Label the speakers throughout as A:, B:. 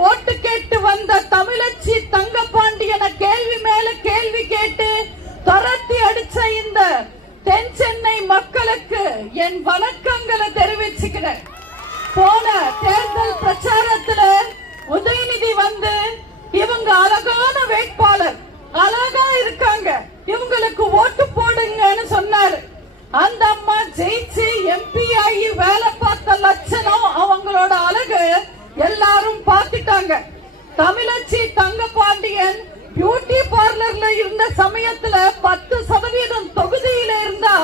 A: ஓட்டு கேட்டு வந்த தமிழச்சி தங்க பாண்டியன கேள்வி மேல கேள்வி கேட்டு துரத்தி அடிச்ச இந்த தென் சென்னை மக்களுக்கு என் வணக்கங்களை தெரிவிச்சுக்கிறேன். போன தேர்தல் சமயத்துல பத்து சதவீதம் தொகுதியில இருந்தா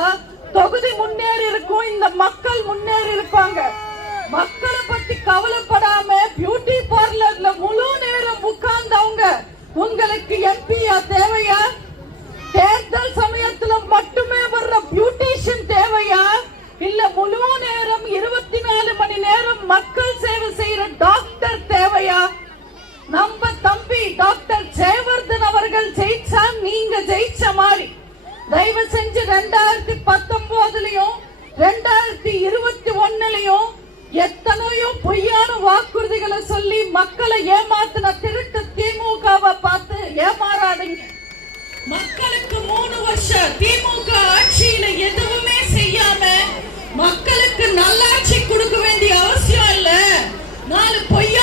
A: தொகுதி முன்னேறி இருக்கும் இந்த மக்கள் முன்னேறி இருப்பாங்க மக்களை பத்தி கவலைப்படாம பியூட்டி பார்லர்ல முழு நேரம் உட்கார்ந்தவங்க. உங்களுக்கு எம்பியா தேவையா? ரெண்டாயிரத்தி பத்தொன்பதுலயும் ரெண்டாயிரத்தி இருபத்தி ஒன்னுலயும் எத்தனையோ பொய்யான வாக்குறுதிகளை சொல்லி மக்களை ஏமாத்தின திருட்டு திமுகவை பார்த்து ஏமாறாதீங்க. மக்களுக்கு மூணு வருஷம் திமுக ஆட்சியில எதுவுமே செய்யாம மக்களுக்கு நல்லாட்சி கொடுக்க வேண்டிய அவசியம் இல்ல. நாலு பொய்ய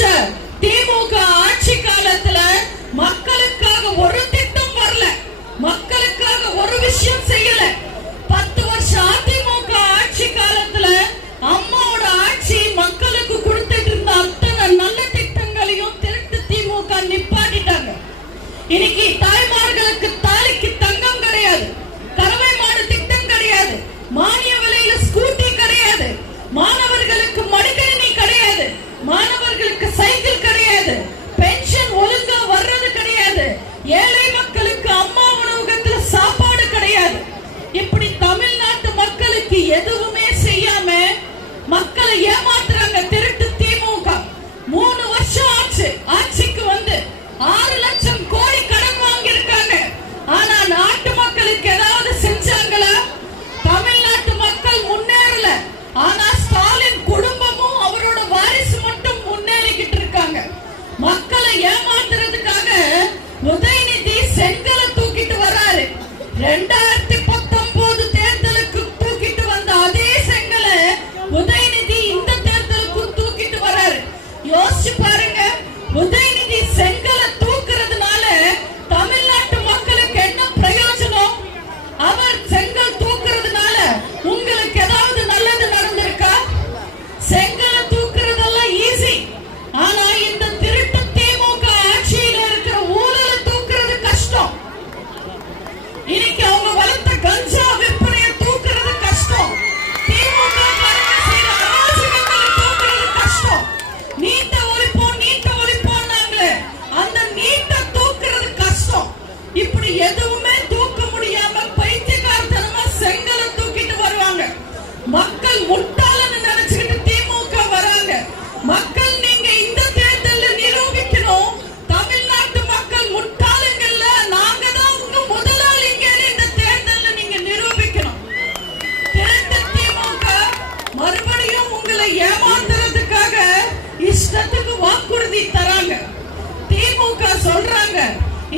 A: pressure. எதுவுமே செய்யாம மக்களை ஏமா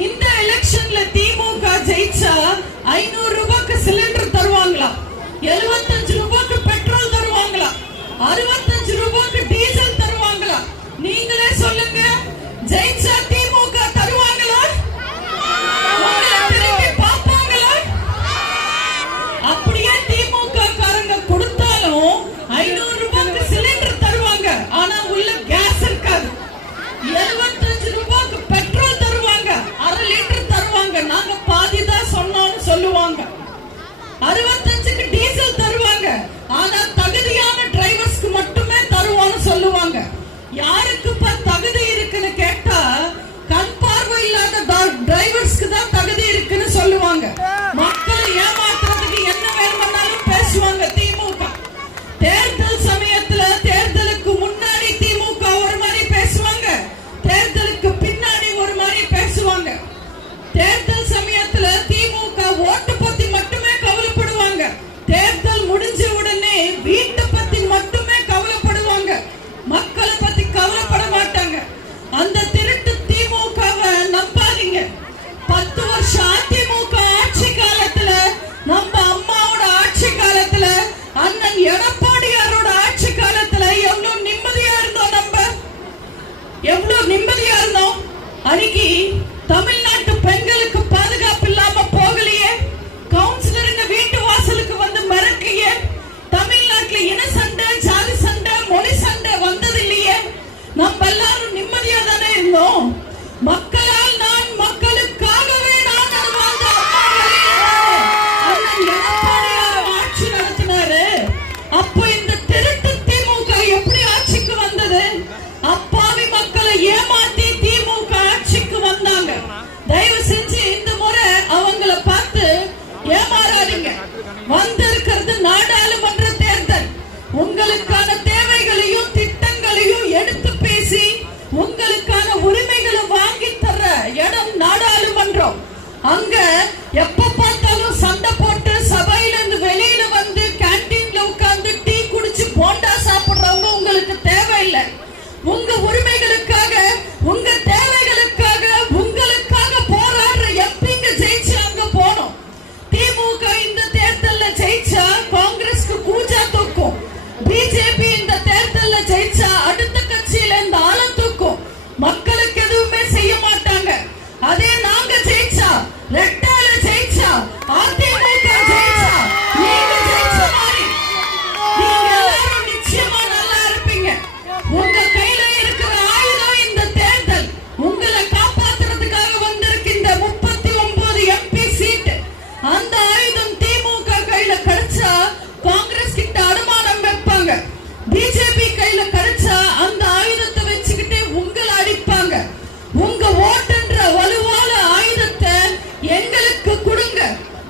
A: இந்த எலெக்ஷன்ல திமுக ஜெயிச்சா ஐநூறு ரூபாய்க்கு சிலிண்டர் தருவாங்களாம் எழுபத்தஞ்சு ரூபாய்க்கு பெட்ரோல் தருவாங்களாம் அறுபத்தஞ்சு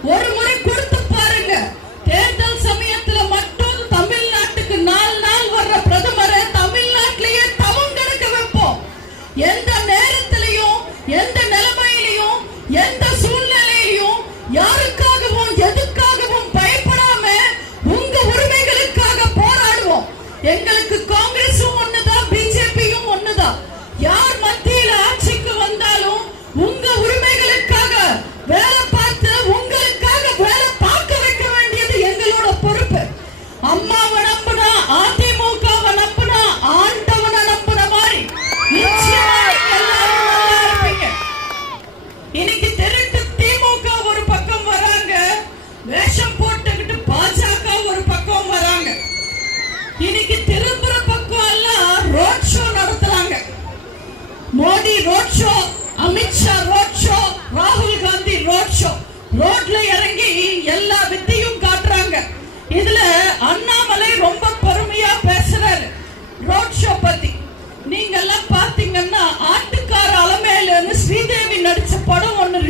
A: What am I? Modi road show Amit Shah road show ராகுல் காந்தி ரோட் ஷோ ரோட்ல இறங்கி எல்லா வித்தையும் காட்டுறாங்க. இதுல அண்ணாமலை ரொம்ப பொறுமையா பேசுறாரு ரோட் ஷோ பத்தி. நீங்க எல்லாம் பாத்தீங்கன்னா ஆட்டுக்கார அலமையில இருந்து ஸ்ரீதேவி நடிச்ச படம் ஒண்ணு